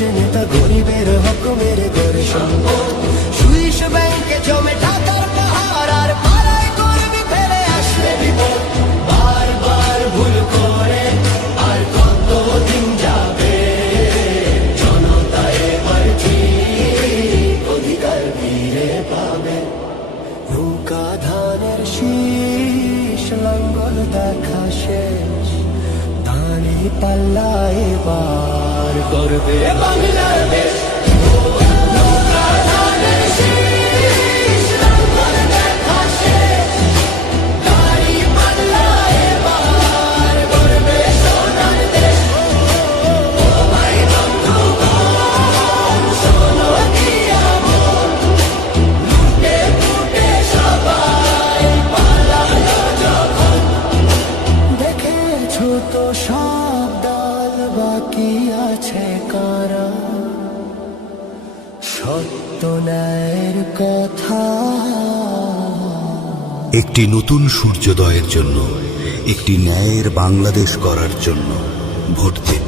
যে নেতা গরিবের হক মেরে গড়ে সম্পদ। সুইস ব্যাংকে জমে টাকার পাহাড়, আর পাড়ায় কর্মী ফেলে আসলে বিপদ। বারবার ভুল করে আর কতদিন যাবে, জনতা এবার ঠিক অধিকার ফিরে পাবে। নৌকা ধানের শীষ, লাঙ্গল দেখা শেষ, ধানে পাল্লা এবার করবে বাংলার দেশ। নৌকা ধানের শীষ, লাঙ্গল দেখা শেষ, ধানে পাল্লা এবার করবে সোনার দেশ। ও ভাই বন্ধুগণ, শোনো কি আমল, লুটে পুটে সবাই পালালো যখন। দেখেছো তো সব দল, বাকি আছে কারা সত্য ন্যায়ের কথা। একটি নতুন সূর্যোদয়ের জন্য, একটি ন্যায়ের বাংলাদেশ গড়ার জন্য ভোট দিন।